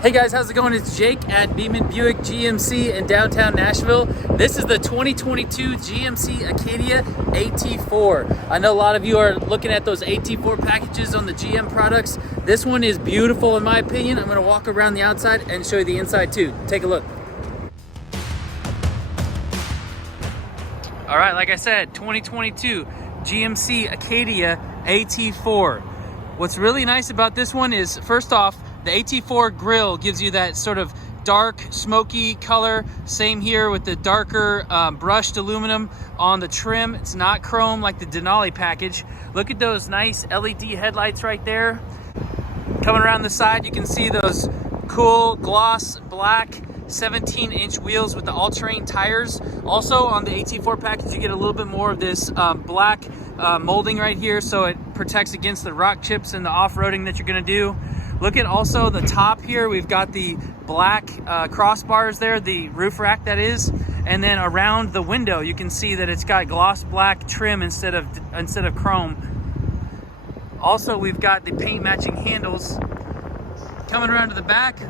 Hey guys, how's it going? It's Jake at Beeman Buick GMC in downtown Nashville. This is the 2022 GMC Acadia AT4. I know a lot of you are looking at those AT4 packages on the GM products. This one is beautiful in my opinion. I'm going to walk around the outside and show you the inside too. Take a look. All right, like I said, 2022 GMC Acadia AT4. What's really nice about this one is, first off, the AT4 grille gives you that sort of dark, smoky color. Same here with the darker brushed aluminum on the trim. It's not chrome like the Denali package. Look at those nice LED headlights right there. Coming around the side, you can see those cool gloss black 17-inch wheels with the all-terrain tires. Also on the AT4 package, you get a little bit more of this black molding right here, so it protects against the rock chips and the off-roading that you're gonna do. Look at also the top here. We've got the black crossbars there, the roof rack that is, and then around the window you can see that it's got gloss black trim instead of chrome. Also, we've got the paint matching handles. Coming around to the back,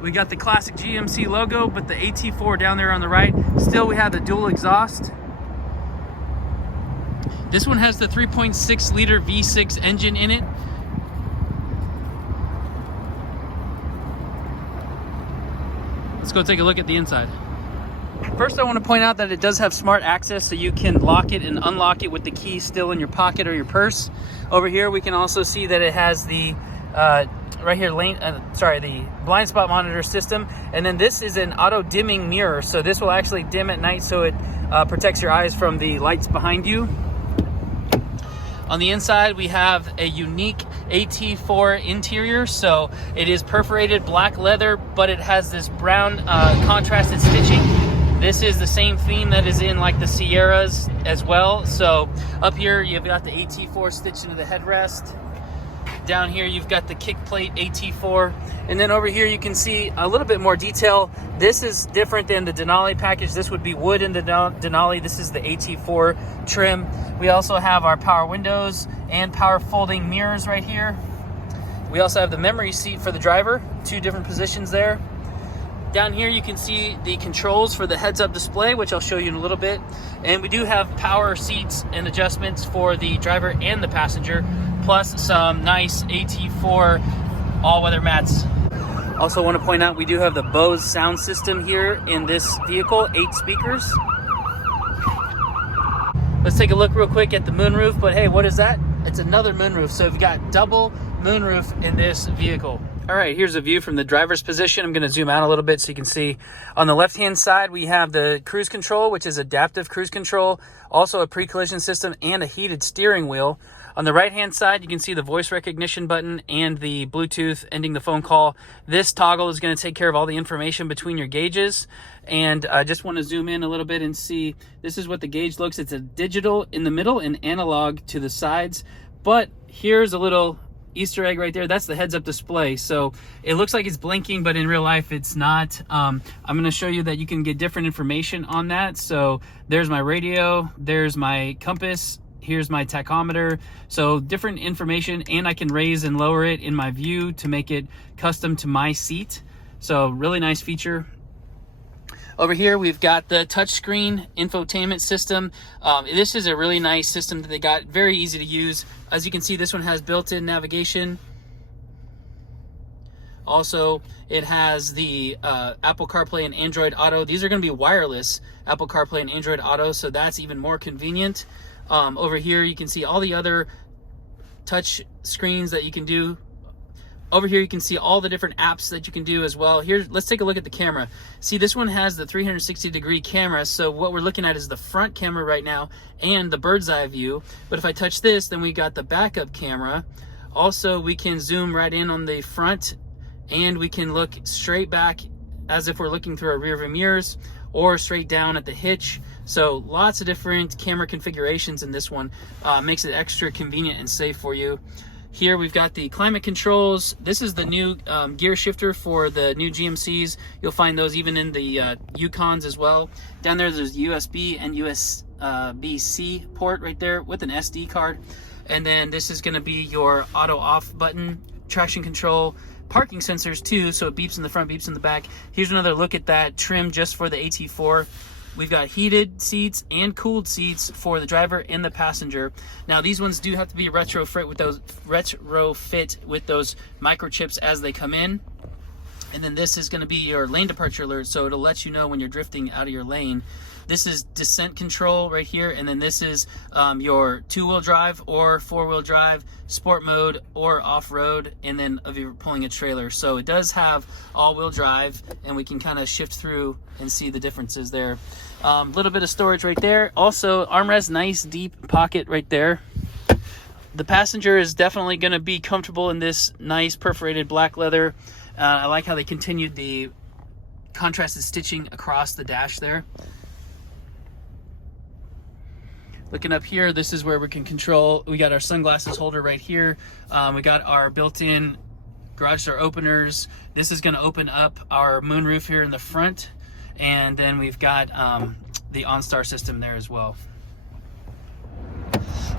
we got the classic GMC logo, but the AT4 down there on the right. Still, we have the dual exhaust. This one has the 3.6 liter V6 engine in it. Let's go take a look at the inside. First, I want to point out that it does have smart access, so you can lock it and unlock it with the key still in your pocket or your purse. Over here, we can also see that it has the right here the blind spot monitor system, and then this is an auto dimming mirror, so this will actually dim at night, so it protects your eyes from the lights behind you. On the inside, we have a unique AT4 interior. So it is perforated black leather, but it has this brown contrasted stitching. This is the same theme that is in like the Sierras as well. So up here, you've got the AT4 stitched into the headrest. Down here, you've got the kick plate AT4. And then over here, you can see a little bit more detail. This is different than the Denali package. This would be wood in the Denali. This is the AT4 trim. We also have our power windows and power folding mirrors right here. We also have the memory seat for the driver, 2 different positions there. Down here, you can see the controls for the heads-up display, which I'll show you in a little bit. And we do have power seats and adjustments for the driver and the passenger, plus some nice AT4 all-weather mats. Also want to point out, we do have the Bose sound system here in this vehicle, 8 speakers. Let's take a look real quick at the moonroof, but hey, what is that? It's another moonroof, so we've got double moonroof in this vehicle. All right, here's a view from the driver's position. I'm going to zoom out a little bit so you can see. On the left-hand side, we have the cruise control, which is adaptive cruise control, also a pre-collision system and a heated steering wheel. On the right-hand side, you can see the voice recognition button and the Bluetooth ending the phone call. This toggle is going to take care of all the information between your gauges. And I just want to zoom in a little bit and see, this is what the gauge looks. It's a digital in the middle and analog to the sides. But here's a little Easter egg right there. That's the heads-up display. So it looks like it's blinking, but in real life it's not. I'm going to show you that you can get different information on that. So there's my radio, there's my compass, here's my tachometer. So different information, and I can raise and lower it in my view to make it custom to my seat. So really nice feature. Over here, we've got the touchscreen infotainment system. This is a really nice system that they got, very easy to use. As you can see, this one has built-in navigation. Also, it has the Apple CarPlay and Android Auto. These are going to be wireless Apple CarPlay and Android Auto, so that's even more convenient. Over here, you can see all the other touch screens that you can do. Over here, you can see all the different apps that you can do as well. Here, let's take a look at the camera. See, this one has the 360-degree camera. So what we're looking at is the front camera right now and the bird's eye view. But if I touch this, then we got the backup camera. Also, we can zoom right in on the front, and we can look straight back as if we're looking through our rear view mirrors, or straight down at the hitch. So lots of different camera configurations in this one. Makes it extra convenient and safe for you. Here we've got the climate controls. This is the new gear shifter for the new GMCs. You'll find those even in the Yukons as well. Down there's USB and USB-C port right there with an SD card. And then this is going to be your auto off button, traction control, parking sensors too, so it beeps in the front, beeps in the back. Here's another look at that trim just for the AT4. We've got heated seats and cooled seats for the driver and the passenger. Now these ones do have to be retrofit with those microchips as they come in. And then this is going to be your lane departure alert, so it'll let you know when you're drifting out of your lane. This is descent control right here, and then this is your 2-wheel drive or 4-wheel drive, sport mode or off-road, and then if you're pulling a trailer. So it does have all-wheel drive, and we can kind of shift through and see the differences there. A little bit of storage right there. Also, armrest, nice deep pocket right there. The passenger is definitely going to be comfortable in this nice perforated black leather. I like how they continued the contrasted stitching across the dash there. Looking up here, this is where we can control. We got our sunglasses holder right here. We got our built-in garage door openers. This is going to open up our moonroof here in the front. And then we've got the OnStar system there as well.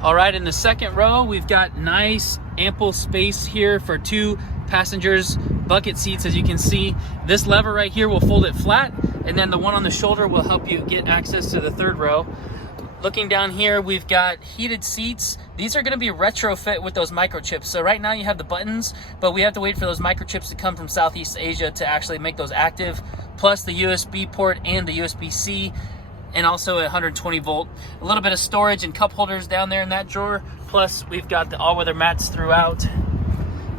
All right, in the second row, we've got nice ample space here for 2 passengers, bucket seats. As you can see, this lever right here will fold it flat, and then the one on the shoulder will help you get access to the third row. Looking down here, we've got heated seats. These are going to be retrofit with those microchips. So right now you have the buttons, but we have to wait for those microchips to come from Southeast Asia to actually make those active, plus the USB port and the USB-C, and also a 120 volt. A little bit of storage and cup holders down there in that drawer. Plus we've got the all-weather mats throughout.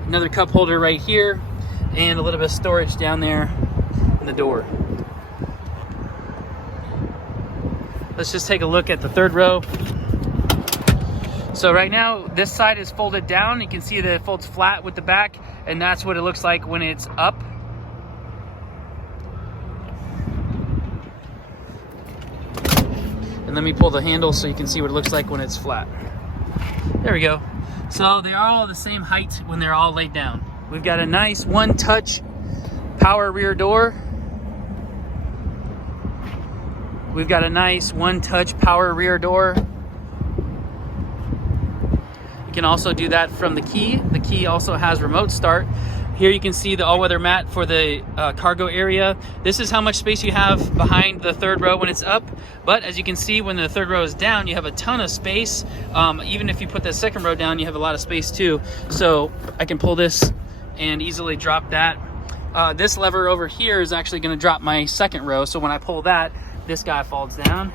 Another cup holder right here, and a little bit of storage down there in the door. Let's just take a look at the third row. So right now, this side is folded down. You can see that it folds flat with the back, and that's what it looks like when it's up. And let me pull the handle so you can see what it looks like when it's flat. There we go. So they are all the same height when they're all laid down. We've got a nice one-touch power rear door. We've got a nice one-touch power rear door. You can also do that from the key. The key also has remote start. Here you can see the all-weather mat for the cargo area. This is how much space you have behind the third row when it's up. But as you can see, when the third row is down, you have a ton of space. Even if you put the second row down, you have a lot of space too. So I can pull this and easily drop that. This lever over here is actually going to drop my second row. So when I pull that, this guy falls down.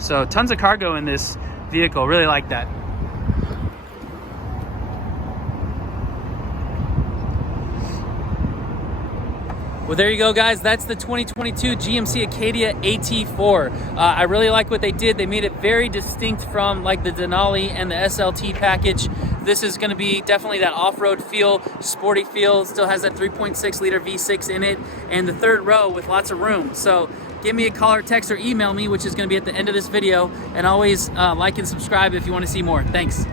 So tons of cargo in this vehicle. Really like that. Well, there you go, guys. That's the 2022 GMC Acadia AT4. I really like what they did. They made it very distinct from like the Denali and the SLT package. This is going to be definitely that off-road feel, sporty feel. Still has that 3.6 liter V6 in it, and the third row with lots of room. So give me a call or text or email me, which is going to be at the end of this video. And always like and subscribe if you want to see more. Thanks.